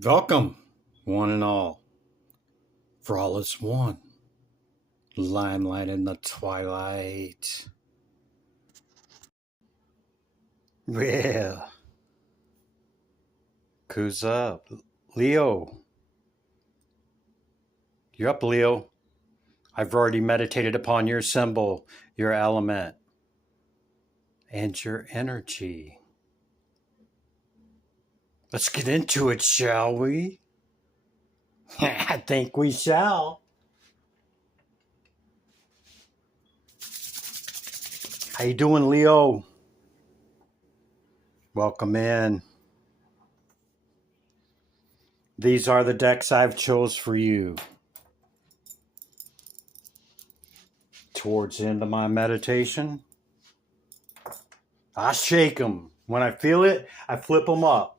Welcome, one and all, for all is one. Limelight in the twilight. Well, who's up? Leo. You're up, Leo. I've already meditated upon your symbol, your element, and your energy. Let's get into it, shall we? I think we shall. How you doing, Leo? Welcome in. These are the decks I've chose for you. Towards the end of my meditation, I shake them. When I feel it, I flip them up.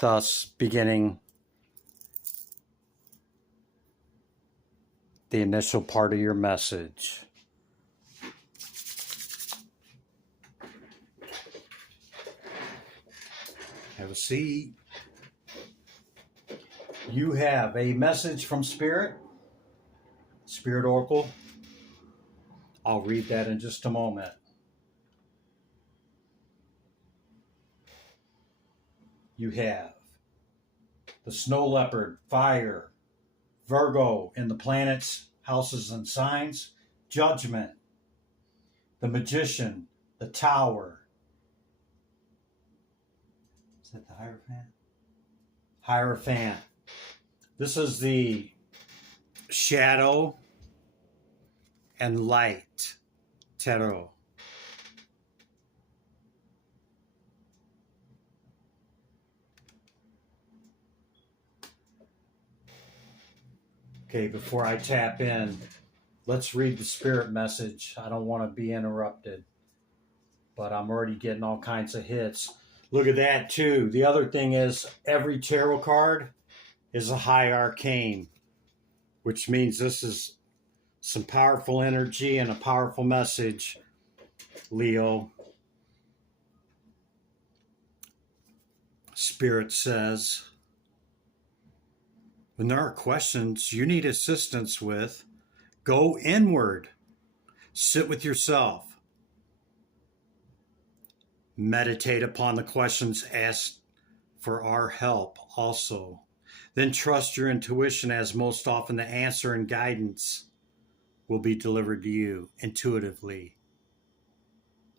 Thus beginning the initial part of your message. Have a seat. You have a message from Spirit, Spirit Oracle. I'll read that in just a moment. You have the Snow Leopard, Fire, Virgo in the planets, houses, and signs, Judgment, the Magician, the Tower. Is that the Hierophant? Hierophant. This is the Shadow and Light Tarot. Okay, before I tap in, let's read the spirit message. I don't want to be interrupted, but I'm already getting all kinds of hits. Look at that, too. The other thing is every tarot card is a high arcane, which means this is some powerful energy and a powerful message, Leo. Spirit says, when there are questions you need assistance with, go inward. Sit with yourself. Meditate upon the questions asked for our help also. Then trust your intuition, as most often the answer and guidance will be delivered to you intuitively.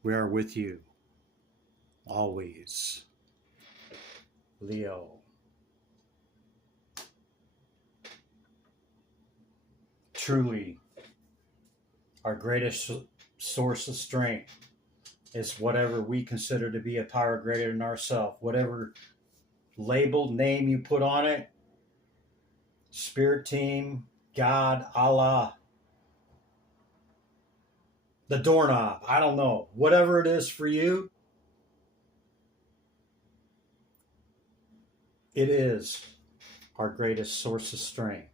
We are with you always. Leo. Truly, our greatest source of strength is whatever we consider to be a power greater than ourselves. Whatever label, name you put on it, spirit team, God, Allah, the doorknob, I don't know. Whatever it is for you, it is our greatest source of strength.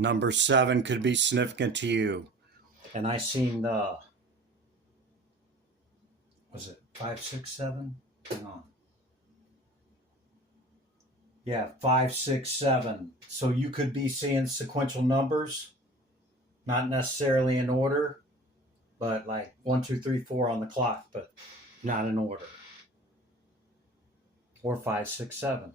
Number 7 could be significant to you. And I seen the, was it 5, 6, 7? Hang on. Yeah, 5, 6, 7. So you could be seeing sequential numbers, not necessarily in order, but like 1, 2, 3, 4 on the clock, but not in order. Or 5, 6, 7.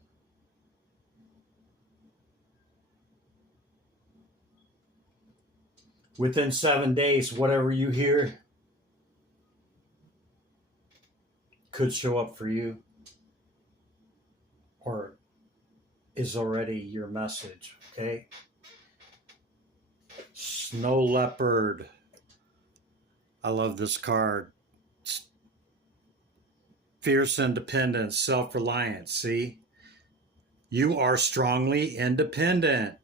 Within 7 days, whatever you hear could show up for you, or is already your message, okay? Snow Leopard. I love this card. Fierce independence, self-reliance. See? You are strongly independent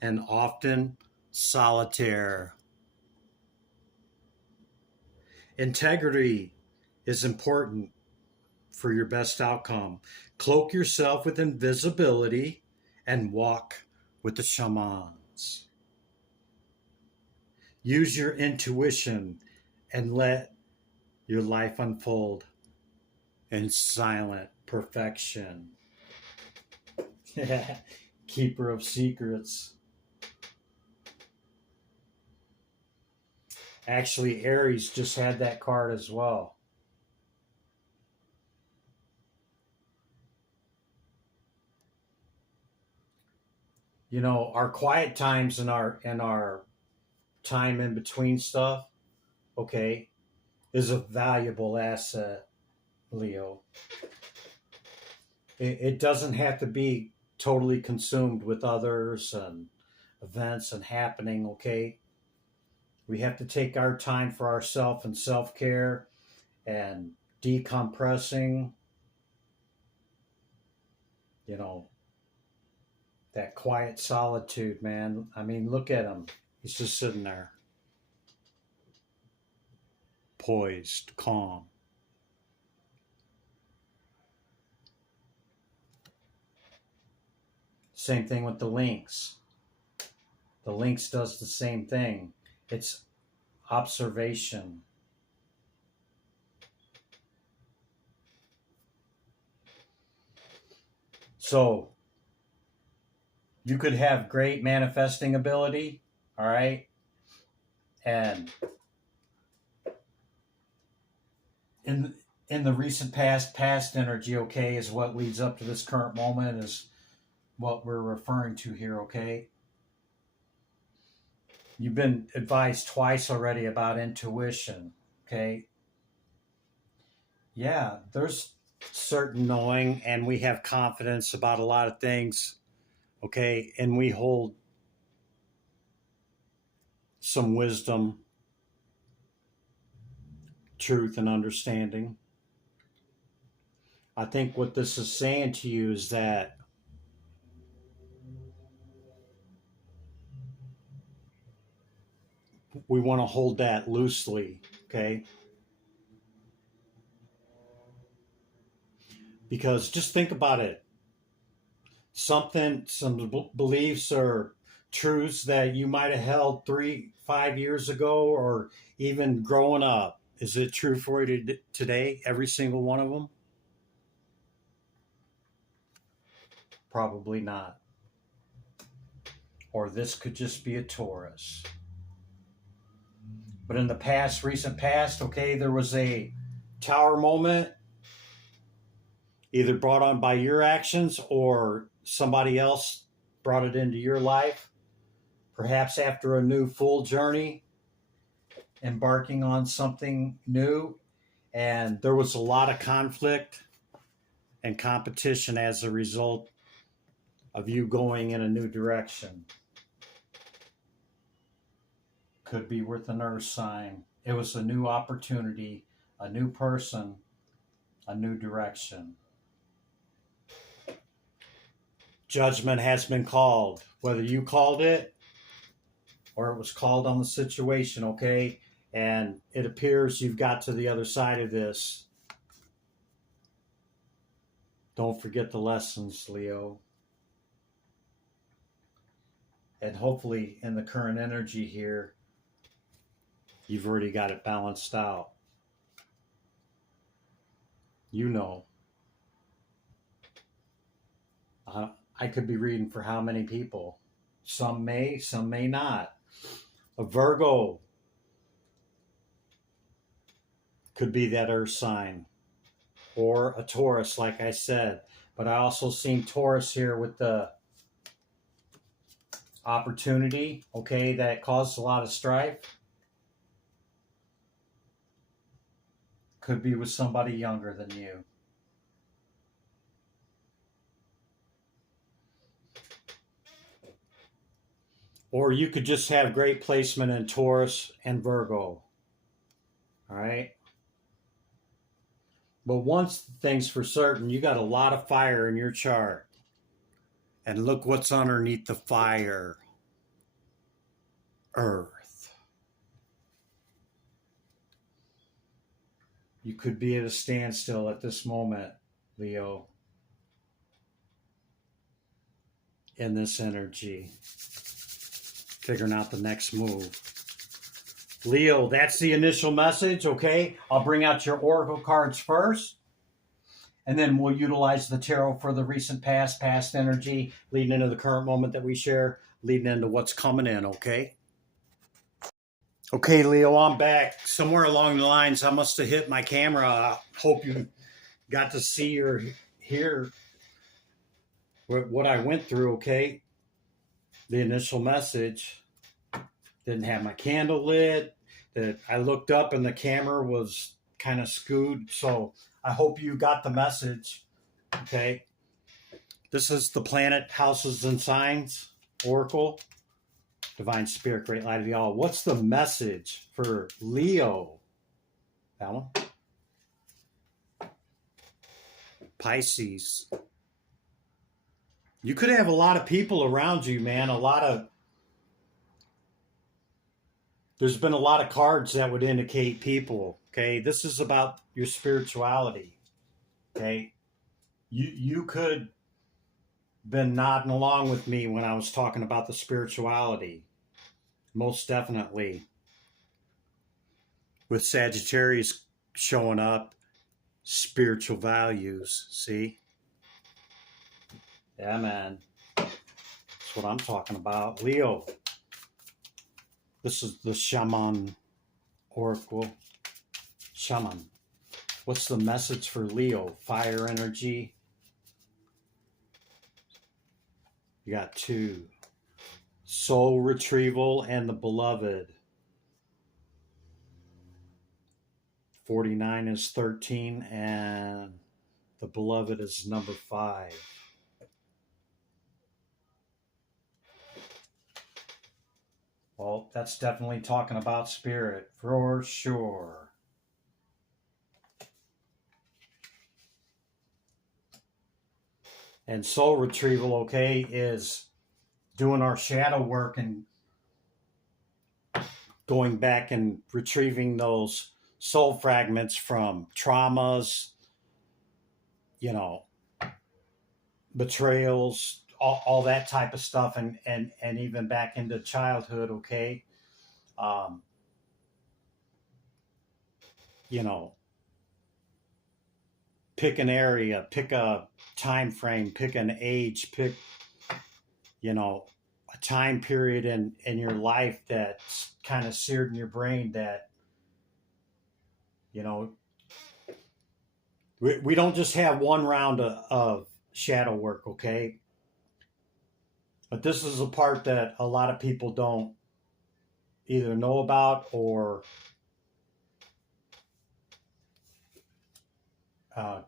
and often solitaire. Integrity is important for your best outcome. Cloak yourself with invisibility and walk with the shamans. Use your intuition and let your life unfold and silent perfection. Keeper of secrets. Actually, Aries just had that card as well. You know, our quiet times and our time in between stuff, okay, is a valuable asset, Leo. It doesn't have to be totally consumed with others and events and happening, okay? We have to take our time for ourselves and self care and decompressing, you know, that quiet solitude, man. I mean, look at him. He's just sitting there, poised, calm. Same thing with the lynx. The lynx does the same thing. It's observation. So you could have great manifesting ability, all right? And in in the recent past energy, okay, is what leads up to this current moment, is what we're referring to here, okay? You've been advised twice already about intuition, okay? Yeah, there's certain knowing, and we have confidence about a lot of things, okay? And we hold some wisdom, truth, and understanding. I think what this is saying to you is that we want to hold that loosely, okay? Because just think about it. Some beliefs or truths that you might have held 3, 5 years ago, or even growing up. Is it true for you today? Every single one of them? Probably not. Or this could just be a Taurus. But in the past, recent past, okay, there was a tower moment, either brought on by your actions or somebody else brought it into your life. Perhaps after a new full journey, embarking on something new, and there was a lot of conflict and competition as a result of you going in a new direction. Could be with an earth sign. It was a new opportunity, a new person, a new direction. Judgment has been called, whether you called it or it was called on the situation, okay? And it appears you've got to the other side of this. Don't forget the lessons, Leo. And hopefully, in the current energy here, you've already got it balanced out. You know. I could be reading for how many people? Some may not. A Virgo could be that earth sign, or a Taurus, like I said. But I also seen Taurus here with the opportunity, okay, that caused a lot of strife. Could be with somebody younger than you. Or you could just have great placement in Taurus and Virgo. All right. But one thing's for certain, you got a lot of fire in your chart. And look what's underneath the fire. Earth. You could be at a standstill at this moment, Leo, in this energy, figuring out the next move. Leo, that's the initial message, okay? I'll bring out your oracle cards first. And then we'll utilize the tarot for the recent past energy, leading into the current moment that we share, leading into what's coming in, okay? Okay, Leo, I'm back. Somewhere along the lines, I must have hit my camera. I hope you got to see or hear what I went through, okay? The initial message, didn't have my candle lit, that I looked up and the camera was kind of skewed. So I hope you got the message, okay? This is the Planet Houses and Signs Oracle. Divine Spirit, great light of y'all. What's the message for Leo? That one. Pisces. You could have a lot of people around you, man. There's been a lot of cards that would indicate people. Okay. This is about your spirituality. Okay. You could been nodding along with me when I was talking about the spirituality. Most definitely. With Sagittarius showing up, spiritual values. See? Yeah, man. That's what I'm talking about. Leo. This is the Shaman Oracle. Shaman. What's the message for Leo? Fire energy. You got 2. Soul retrieval and the beloved. 49 is 13 and the beloved is number 5. Well, that's definitely talking about spirit for sure. And soul retrieval, okay, is doing our shadow work and going back and retrieving those soul fragments from traumas, betrayals, all that type of stuff, and even back into childhood, okay? Um, pick an area, pick a time frame, pick an age, pick, a time period in your life that's kind of seared in your brain that, we don't just have one round of shadow work, okay? But this is a part that a lot of people don't either know about or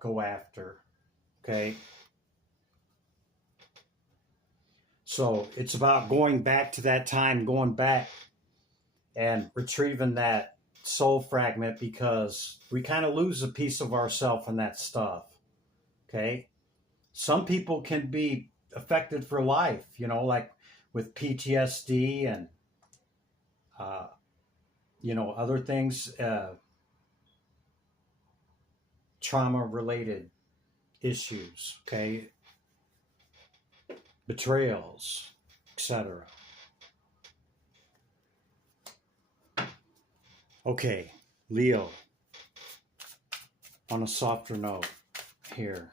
go after, okay? So it's about going back to that time, going back and retrieving that soul fragment, because we kind of lose a piece of ourself in that stuff, okay? Some people can be affected for life, like with PTSD and, other things, trauma-related issues, okay? Betrayals, etc. Okay, Leo, on a softer note here.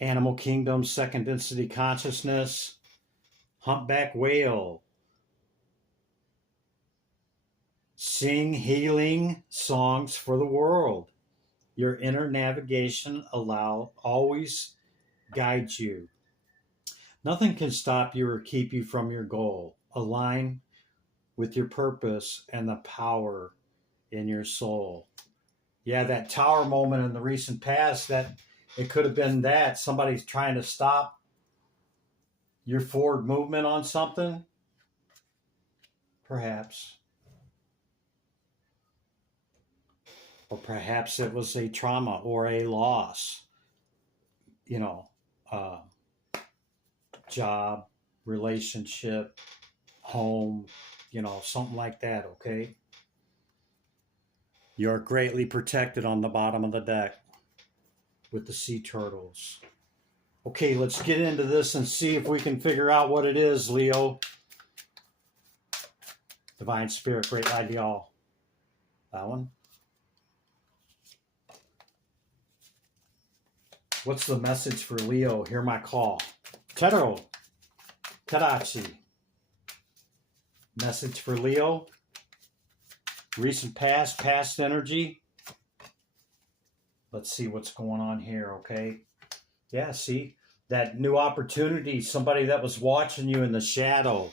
Animal kingdom, second density consciousness, humpback whale. Sing healing songs for the world. Your inner navigation always guides you. Nothing can stop you or keep you from your goal. Align with your purpose and the power in your soul. Yeah, that tower moment in the recent past, that it could have been that somebody's trying to stop your forward movement on something. Perhaps. Or perhaps it was a trauma or a loss. Uh, job, relationship, home, something like that, okay? You're greatly protected on the bottom of the deck with the sea turtles. Okay, let's get into this and see if we can figure out what it is, Leo. Divine Spirit, great light to y'all. That one. What's the message for Leo? Hear my call. Tero. Terachi. Message for Leo. Recent past energy. Let's see what's going on here, okay? Yeah, see? That new opportunity, somebody that was watching you in the shadow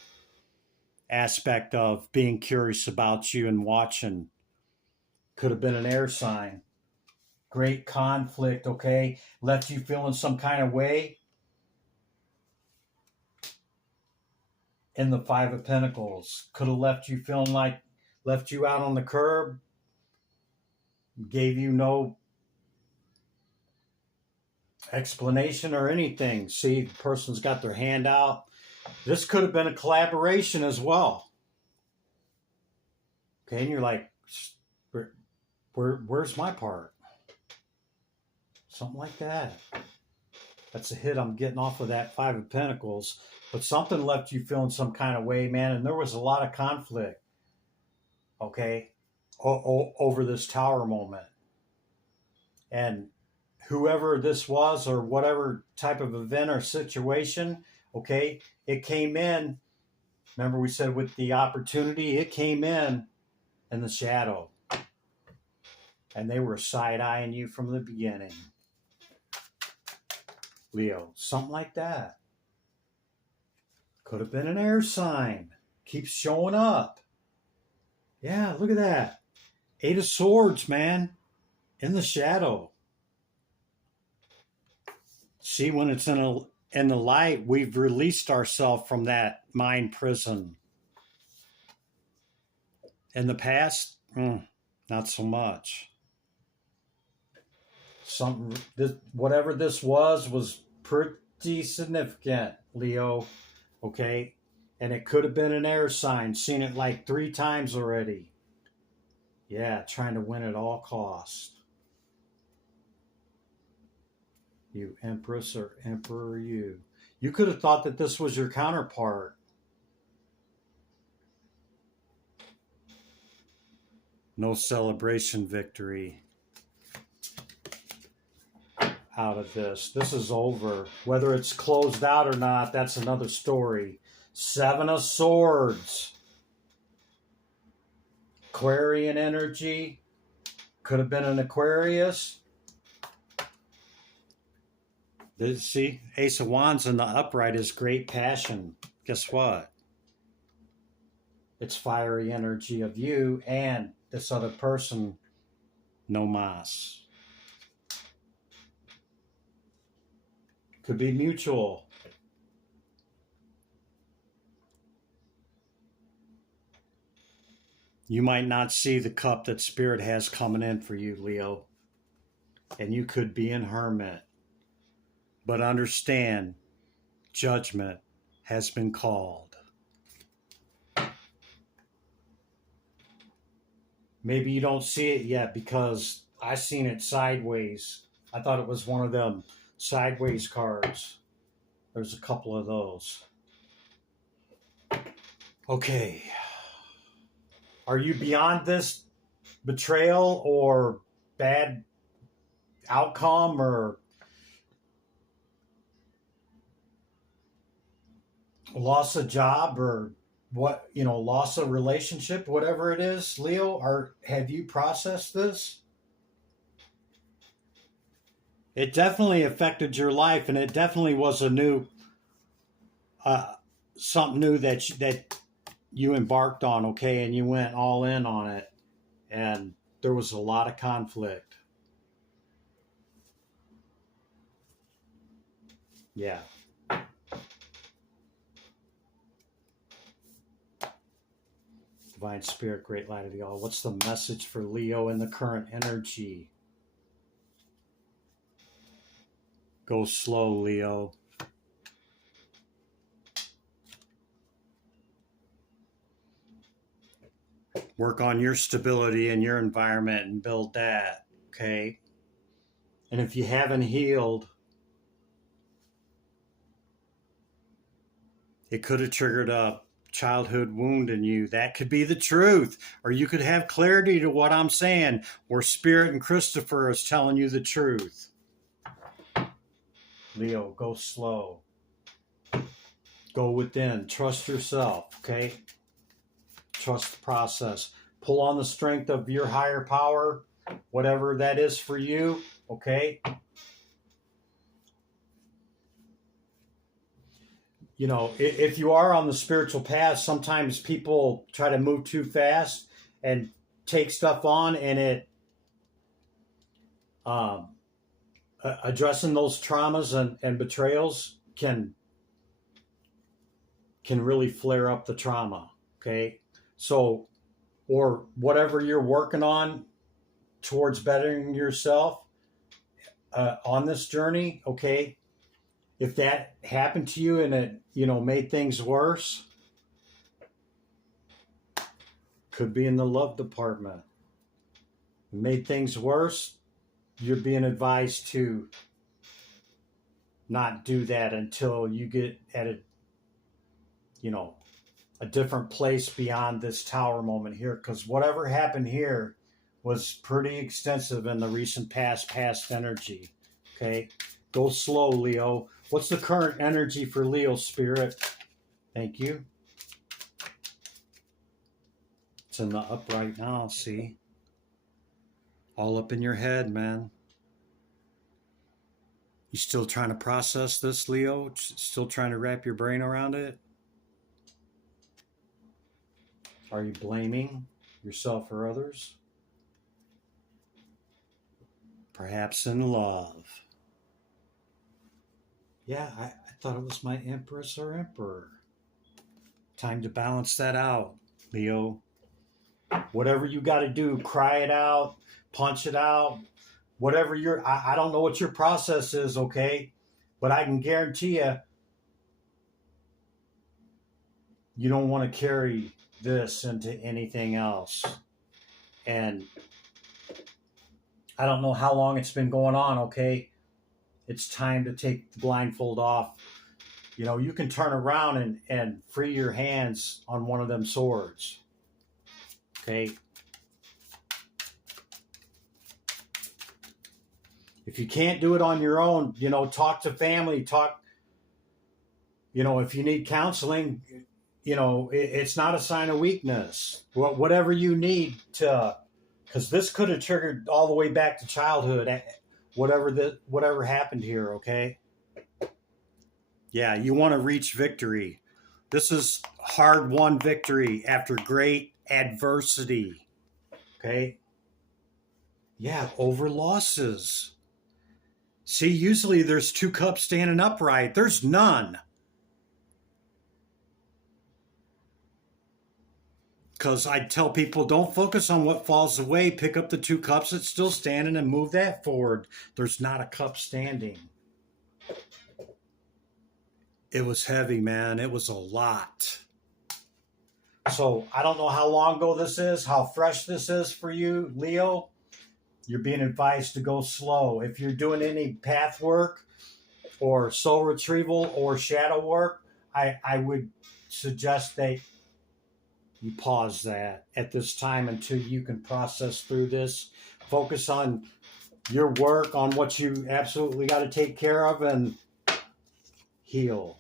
aspect of being curious about you and watching. Could have been an air sign. Great conflict, okay? Left you feeling some kind of way. In the Five of Pentacles. Could have left you feeling like, left you out on the curb. Gave you no explanation or anything. See, the person's got their hand out. This could have been a collaboration as well. Okay, and you're like, where's my part? Something like that. That's a hit I'm getting off of that Five of Pentacles. But something left you feeling some kind of way, man. And there was a lot of conflict, okay, over this Tower moment. And whoever this was or whatever type of event or situation, okay, it came in. Remember we said with the opportunity, it came in the shadow. And they were side-eyeing you from the beginning. Leo, something like that. Could have been an air sign. Keeps showing up. Yeah, look at that. Eight of Swords, man. In the shadow. See, when it's in the light, we've released ourselves from that mind prison. In the past, not so much. Whatever this was pretty significant, Leo. Okay? And it could have been an air sign. Seen it like 3 times already. Yeah, trying to win at all costs. You Empress or Emperor, you. You could have thought that this was your counterpart. No celebration victory out of this. This is over. Whether it's closed out or not, that's another story. 7 of Swords. Aquarian energy. Could have been an Aquarius. See, Ace of Wands in the upright is great passion. Guess what? It's fiery energy of you and this other person, no mas. Could be mutual. You might not see the cup that Spirit has coming in for you, Leo. And you could be in hermit. But understand, judgment has been called. Maybe you don't see it yet because I seen it sideways. I thought it was one of them sideways cards. There's a couple of those. Okay. Are you beyond this betrayal or bad outcome or loss of job or what, loss of relationship, whatever it is, Leo? Or have you processed this? It definitely affected your life, and it definitely was a new, something new that you embarked on, okay, and you went all in on it, and there was a lot of conflict. Yeah. Divine Spirit, great light of the all. What's the message for Leo in the current energy? Go slow, Leo. Work on your stability in your environment and build that, okay? And if you haven't healed, it could have triggered a childhood wound in you. That could be the truth. Or you could have clarity to what I'm saying, where Spirit and Christopher is telling you the truth. Leo, go slow. Go within. Trust yourself, okay? Trust the process. Pull on the strength of your higher power, whatever that is for you, okay? You know, if you are on the spiritual path, sometimes people try to move too fast and take stuff on, and it um, addressing those traumas and betrayals can really flare up the trauma. Okay, so or whatever you're working on towards bettering yourself on this journey. Okay, if that happened to you and it made things worse, could be in the love department. Made things worse, you're being advised to not do that until you get at a different place beyond this tower moment here, because whatever happened here was pretty extensive in the recent past energy. Okay, go slow, Leo. What's the current energy for Leo, Spirit? Thank you. It's in the upright now, see? All up in your head, man. You still trying to process this, Leo? Still trying to wrap your brain around it? Are you blaming yourself or others? Perhaps in love. Yeah, I thought it was my Empress or Emperor. Time to balance that out, Leo. Whatever you got to do, cry it out, punch it out, whatever I don't know what your process is, okay? But I can guarantee you don't want to carry this into anything else. And I don't know how long it's been going on, okay? It's time to take the blindfold off. You can turn around and free your hands on one of them swords. Okay? If you can't do it on your own, talk to family, if you need counseling, it's not a sign of weakness. Whatever you need to, because this could have triggered all the way back to childhood, whatever happened here, okay? Yeah, you want to reach victory. This is hard-won victory after great adversity, okay? Yeah, over losses. See, usually there's 2 cups standing upright. There's none. Because I tell people, don't focus on what falls away. Pick up the 2 cups that's still standing and move that forward. There's not a cup standing. It was heavy, man. It was a lot. So I don't know how long ago this is, how fresh this is for you, Leo. You're being advised to go slow. If you're doing any path work or soul retrieval or shadow work, I would suggest that you pause that at this time until you can process through this. Focus on your work, on what you absolutely got to take care of, and heal.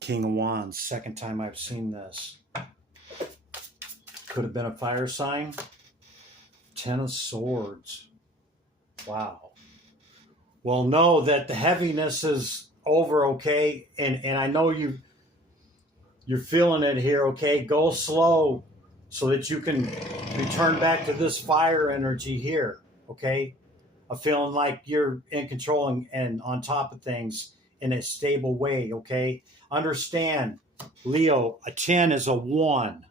King of Wands, second time I've seen this. Could have been a fire sign. 10 of Swords. Wow. Well, know that the heaviness is over, okay? And I know you're feeling it here, okay? Go slow so that you can return back to this fire energy here, okay? Of feeling like you're in control and on top of things in a stable way, okay? Understand, Leo, a 10 is a 1.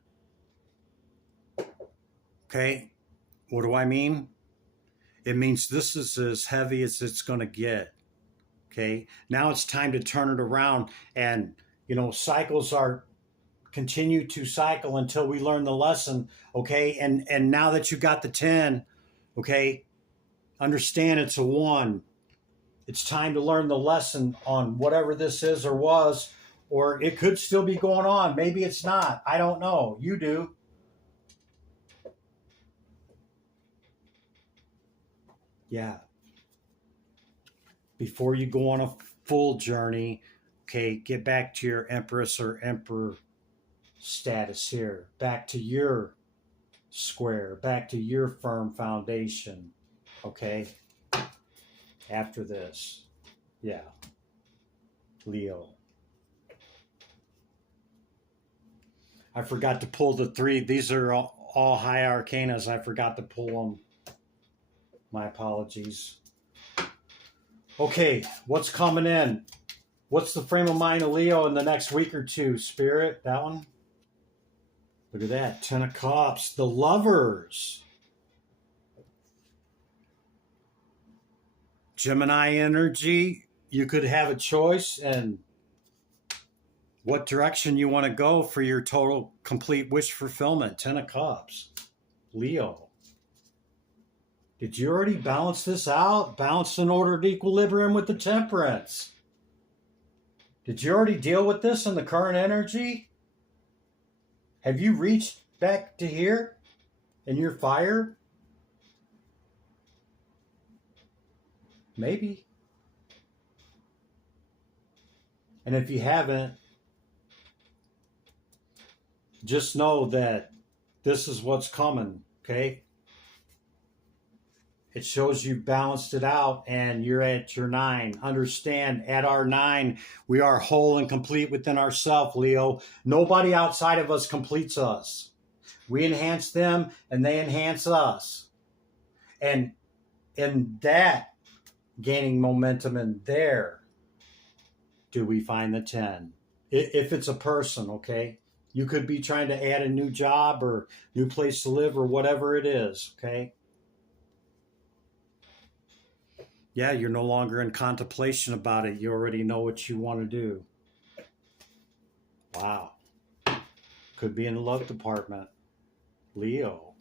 Okay? What do I mean? It means this is as heavy as it's going to get. Okay? Now it's time to turn it around, and cycles are continue to cycle until we learn the lesson, okay? And now that you got the 10, okay? Understand it's a 1. It's time to learn the lesson on whatever this is or was, or it could still be going on. Maybe it's not. I don't know. You do. Yeah. before you go on a full journey, okay, get back to your Empress or Emperor status here. Back to your square. Back to your firm foundation. Okay? After this. Yeah. Leo. I forgot to pull the 3. These are all high arcanas. I forgot to pull them. My apologies. Okay, what's coming in? What's the frame of mind of Leo in the next week or two? Spirit, that one? Look at that. 10 of Cups. The Lovers. Gemini energy. You could have a choice and what direction you want to go for your total complete wish fulfillment. 10 of Cups. Leo. Did you already balance this out? Balance in ordered equilibrium with the Temperance. Did you already deal with this in the current energy? Have you reached back to here in your fire? Maybe. And if you haven't, just know that this is what's coming, okay? It shows you balanced it out and you're at your 9. Understand, at our 9, we are whole and complete within ourselves, Leo. Nobody outside of us completes us. We enhance them and they enhance us. And in that, gaining momentum in there, do we find the 10. If it's a person, okay? You could be trying to add a new job or new place to live or whatever it is, okay? Yeah, you're no longer in contemplation about it. You already know what you want to do. Wow. Could be in the love department. Leo.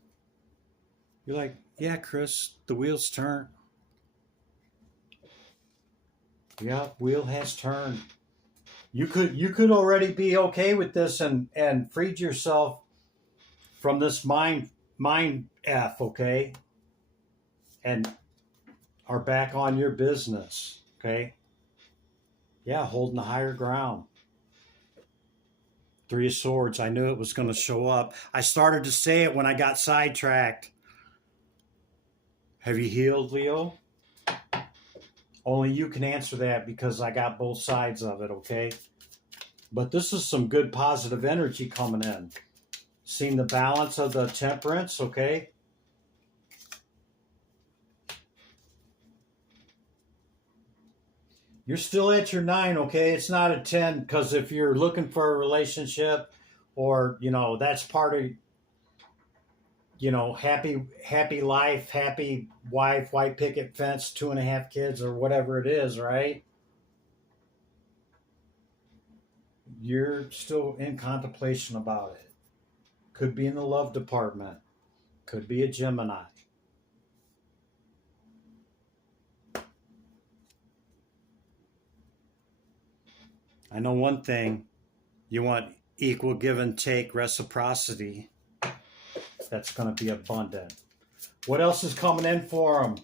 You're like, yeah, Chris, the wheels turn. Yeah, wheel has turned. You could already be okay with this and freed yourself from this mind F, okay? And are back on your business, okay? Yeah, holding the higher ground. 3 of Swords. I knew it was going to show up. I started to say it when I got sidetracked. Have you healed, Leo? Only you can answer that because I got both sides of it, okay? But this is some good positive energy coming in. Seeing the balance of the Temperance, okay? You're still at your 9, okay? It's not a 10 because if you're looking for a relationship or, that's part of, happy life, happy wife, white picket fence, 2.5 kids or whatever it is, right? You're still in contemplation about it. Could be in the love department. Could be a Gemini. I know one thing. You want equal give and take, reciprocity. That's going to be abundant. What else is coming in for them?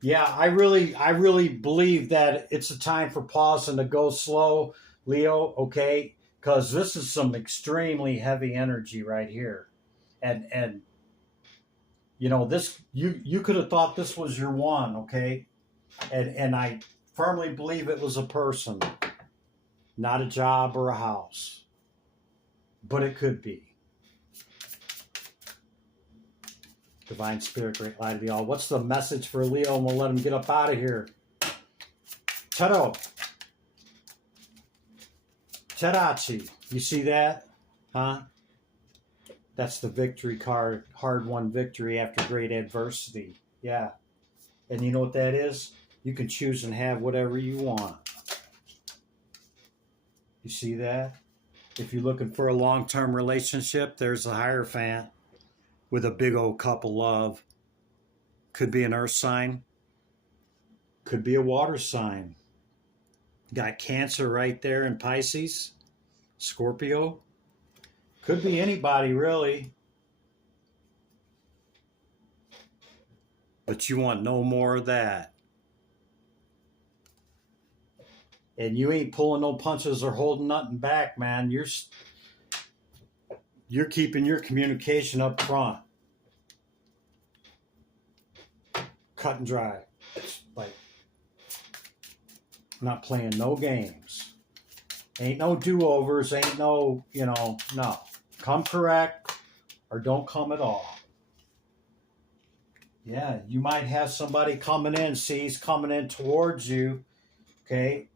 Yeah, I really believe that it's a time for pause and to go slow, Leo, okay? Because this is some extremely heavy energy right here. And this you could have thought this was your one, okay? And I firmly believe it was a person, not a job or a house. But it could be. Divine Spirit, great light of the all. What's the message for Leo? And we'll let him get up out of here. Taro. Tarachi. You see that? Huh? That's the victory card. Hard-won victory after great adversity. Yeah. And you know what that is? You can choose and have whatever you want. You see that? If you're looking for a long-term relationship, there's a Hierophant with a big old cup of love. Could be an earth sign. Could be a water sign. Got Cancer right there in Pisces. Scorpio. Could be anybody, really. But you want no more of that. And you ain't pulling no punches or holding nothing back, man. You're keeping your communication up front. Cut and dry. It's like not playing no games. Ain't no do-overs, ain't no, no. Come correct or don't come at all. Yeah, you might have somebody coming in, he's coming in towards you, okay?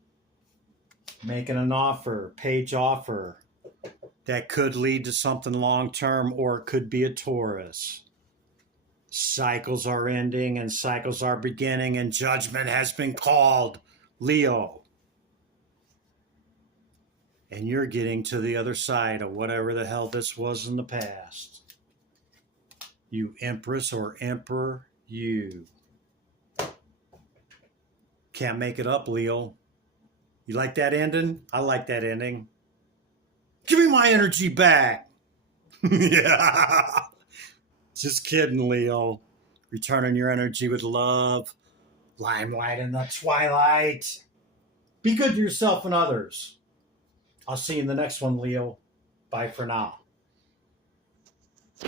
Making an offer, page offer. That could lead to something long-term, or it could be a Taurus. Cycles are ending and cycles are beginning, and judgment has been called, Leo. And you're getting to the other side of whatever the hell this was in the past. You Empress or Emperor, you. Can't make it up, Leo. You like that ending? I like that ending. Give me my energy back. Yeah. Just kidding, Leo. Returning your energy with love. Limelight in the twilight. Be good to yourself and others. I'll see you in the next one, Leo. Bye for now.